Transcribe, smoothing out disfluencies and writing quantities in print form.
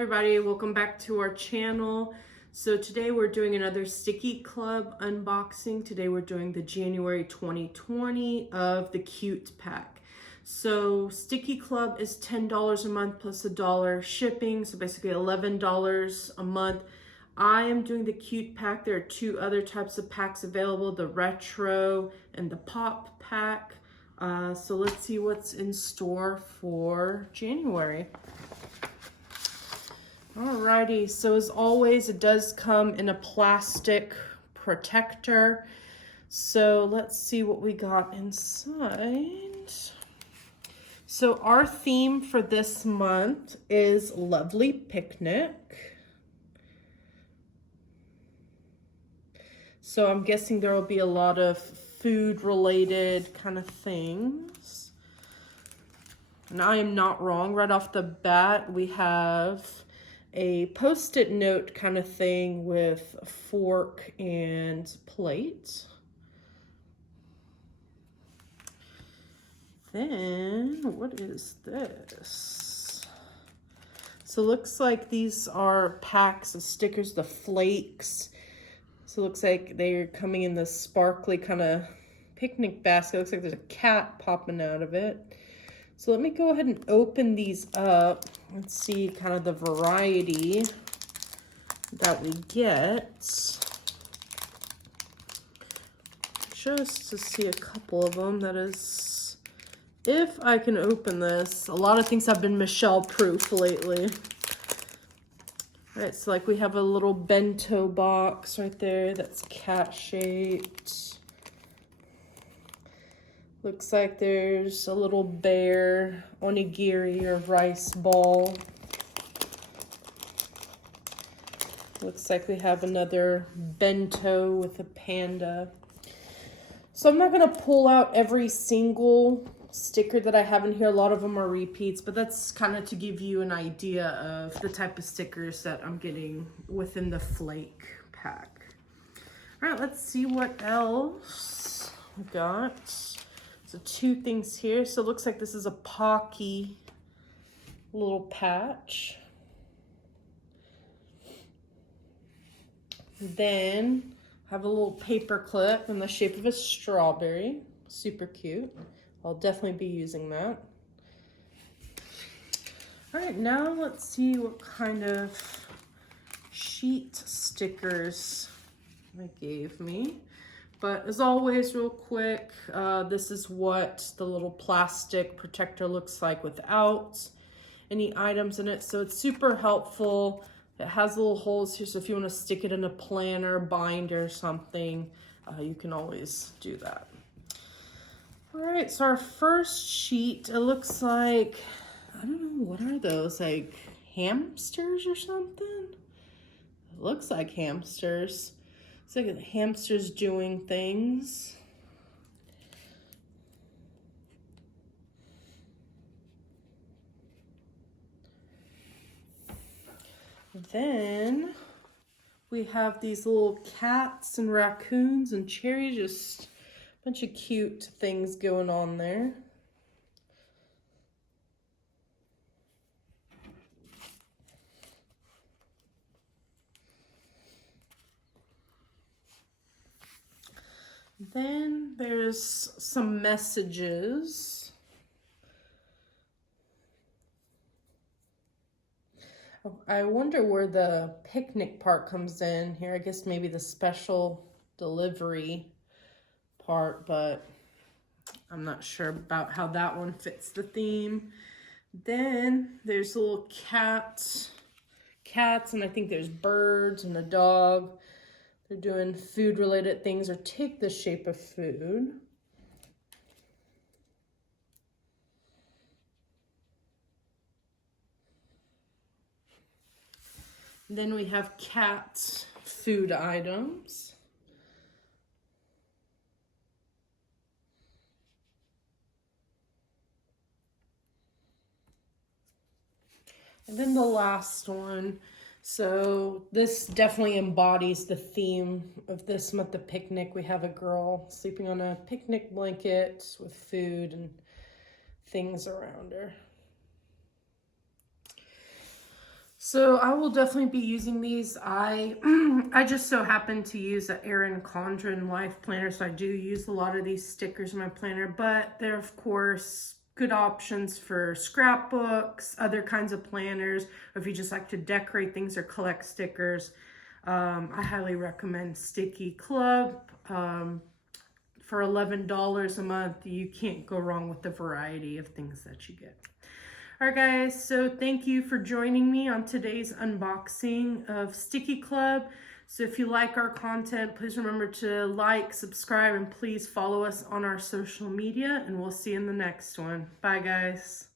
everybody, welcome back to our channel. So today we're doing another Stickii Club unboxing. Today we're doing the January 2020 of the Cute pack. So Stickii Club is $10 a month plus $1 shipping, so basically $11 a month. I am doing the Cute pack. There are two other types of packs available, the retro and the pop pack. So let's see what's in store for January. Alrighty, so as always, it does come in a plastic protector. So let's see what we got inside. So our theme for this month is Lovely Picnic. So I'm guessing there will be a lot of food related kind of things. And I am not wrong. Right off the bat, we have a post-it note kind of thing with a fork and plate. Then, what is this? So it looks like these are packs of stickers, the flakes. So it looks like they're coming in the sparkly kind of picnic basket. It looks like there's a cat popping out of it. So let me go ahead and open these up and see kind of the variety that we get. Just to see a couple of them, that is, if I can open this. A lot of things have been Michelle proof lately. All right, so like we have a little bento box right there that's cat shaped. Looks like there's a little bear onigiri or rice ball. Looks like we have another bento with a panda. So I'm not gonna pull out every single sticker that I have in here. A lot of them are repeats, but that's kind of to give you an idea of the type of stickers that I'm getting within the flake pack. All right, let's see what else we got. So two things here. So it looks like this is a Pocky little patch. Then have a little paper clip in the shape of a strawberry. Super cute. I'll definitely be using that. All right, now let's see what kind of sheet stickers they gave me. But as always, real quick, this is what the little plastic protector looks like without any items in it. So it's super helpful. It has little holes here, so if you want to stick it in a planner, binder, or something, you can always do that. All right, so our first sheet, it looks like, I don't know, what are those, like hamsters or something? It looks like hamsters. It's like the hamsters doing things. Then we have these little cats and raccoons and cherries, just a bunch of cute things going on there. Then there's some messages. I wonder where the picnic part comes in here. I guess maybe the special delivery part, but I'm not sure about how that one fits the theme. Then there's little cats, and I think there's birds and a dog. They're doing food related things or take the shape of food. Then we have cat food items. And then the last one. So this definitely embodies the theme of this month, the picnic. We have a girl sleeping on a picnic blanket with food and things around her. So I will definitely be using these. I I just so happen to use the Erin Condren Life Planner, so I do use a lot of these stickers in my planner, but they're of course good options for scrapbooks, other kinds of planners, or if you just like to decorate things or collect stickers. I highly recommend Stickii Club. For $11 a month, you can't go wrong with the variety of things that you get. All right, guys, so thank you for joining me on today's unboxing of Stickii Club. So if you like our content, please remember to like, subscribe, and please follow us on our social media, and we'll see you in the next one. Bye, guys.